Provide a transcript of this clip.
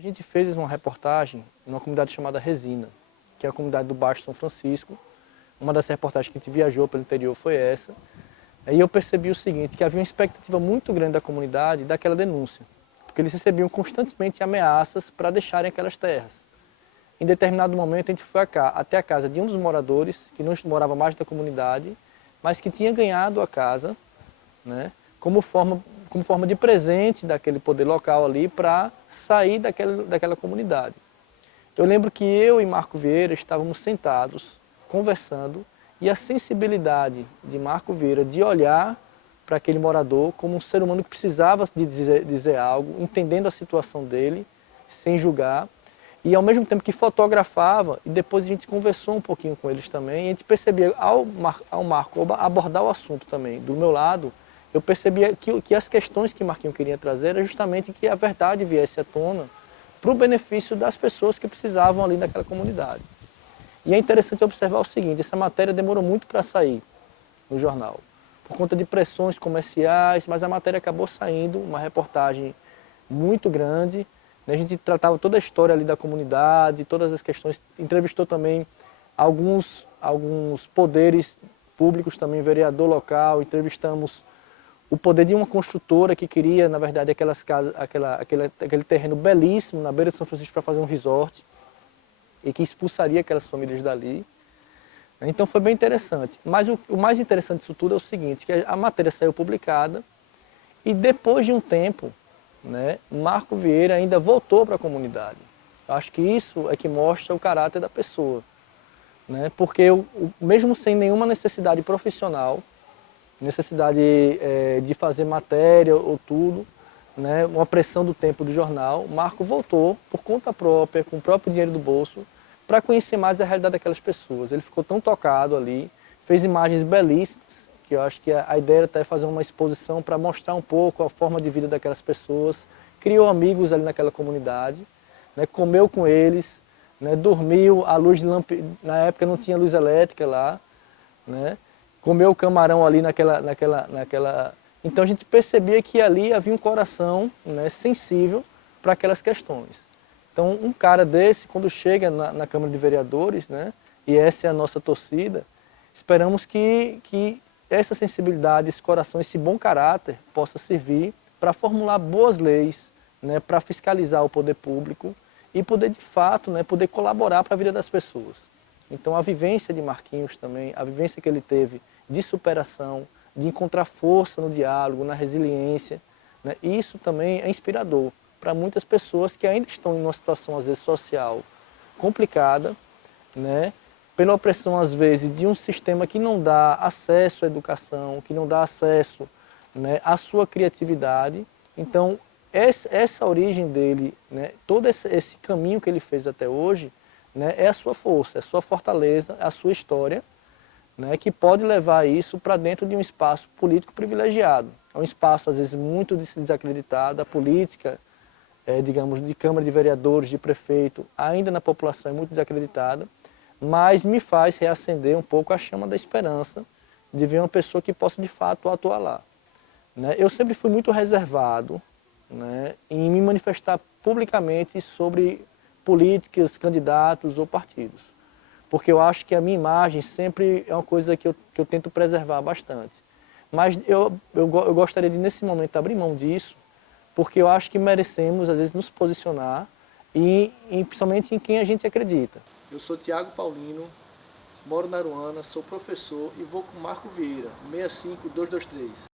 A gente fez uma reportagem numa comunidade chamada Resina, que é a comunidade do Baixo São Francisco. Uma das reportagens que a gente viajou pelo interior foi essa. Aí eu percebi o seguinte, que havia uma expectativa muito grande da comunidade daquela denúncia, porque eles recebiam constantemente ameaças para deixarem aquelas terras. Em determinado momento a gente foi até a casa de um dos moradores, que não morava mais da comunidade, mas que tinha ganhado a casa, né, como forma de presente daquele poder local ali para sair daquela comunidade. Eu lembro que eu e Marco Vieira estávamos sentados, conversando, e a sensibilidade de Marco Vieira de olhar para aquele morador como um ser humano que precisava de dizer algo, entendendo a situação dele, sem julgar, e ao mesmo tempo que fotografava, e depois a gente conversou um pouquinho com eles também, e a gente percebia, ao Marco abordar o assunto também, do meu lado, eu percebia que as questões que Marquinho queria trazer era justamente que a verdade viesse à tona para o benefício das pessoas que precisavam ali daquela comunidade. E é interessante observar o seguinte, essa matéria demorou muito para sair no jornal, por conta de pressões comerciais, mas a matéria acabou saindo, uma reportagem muito grande, né? A gente tratava toda a história ali da comunidade, todas as questões, entrevistou também alguns poderes públicos também, vereador local, entrevistamos o poder de uma construtora que queria, na verdade, aquelas casas, aquele terreno belíssimo na beira de São Francisco para fazer um resort e que expulsaria aquelas famílias dali. Então foi bem interessante. Mas o mais interessante disso tudo é o seguinte, que a matéria saiu publicada e depois de um tempo, né, Marco Vieira ainda voltou para a comunidade. Eu acho que isso é que mostra o caráter da pessoa, né, porque mesmo sem nenhuma necessidade profissional, necessidade de fazer matéria ou tudo, né, uma pressão do tempo do jornal, Marco voltou por conta própria, com o próprio dinheiro do bolso, para conhecer mais a realidade daquelas pessoas. Ele ficou tão tocado ali, fez imagens belíssimas, que eu acho que a ideia era até fazer uma exposição para mostrar um pouco a forma de vida daquelas pessoas, criou amigos ali naquela comunidade, né, comeu com eles, né, dormiu, a luz de na época não tinha luz elétrica lá, né, comeu o camarão ali naquela... Então a gente percebia que ali havia um coração, né, sensível para aquelas questões. Então um cara desse, quando chega na Câmara de Vereadores, né, e essa é a nossa torcida, esperamos que essa sensibilidade, esse coração, esse bom caráter possa servir para formular boas leis, né, para fiscalizar o poder público e poder de fato, né, poder colaborar para a vida das pessoas. Então a vivência de Marquinhos também, a vivência que ele teve de superação, de encontrar força no diálogo, na resiliência, né? Isso também é inspirador para muitas pessoas que ainda estão em uma situação, às vezes, social complicada, né? Pela opressão, às vezes, de um sistema que não dá acesso à educação, que não dá acesso, né, à sua criatividade. Então, essa origem dele, né, todo esse caminho que ele fez até hoje, né, é a sua força, é a sua fortaleza, é a sua história, né, que pode levar isso para dentro de um espaço político privilegiado. É um espaço, às vezes, muito desacreditado, a política, digamos, de Câmara de Vereadores, de prefeito, ainda na população é muito desacreditada, mas me faz reacender um pouco a chama da esperança de ver uma pessoa que possa, de fato, atuar lá. Né? Eu sempre fui muito reservado, né, em me manifestar publicamente sobre políticas, candidatos ou partidos. Porque eu acho que a minha imagem sempre é uma coisa que eu tento preservar bastante. Mas eu gostaria de, nesse momento, abrir mão disso, porque eu acho que merecemos, às vezes, nos posicionar, principalmente em quem a gente acredita. Eu sou Tiago Paulino, moro na Aruana, sou professor e vou com Marco Vieira, 65223.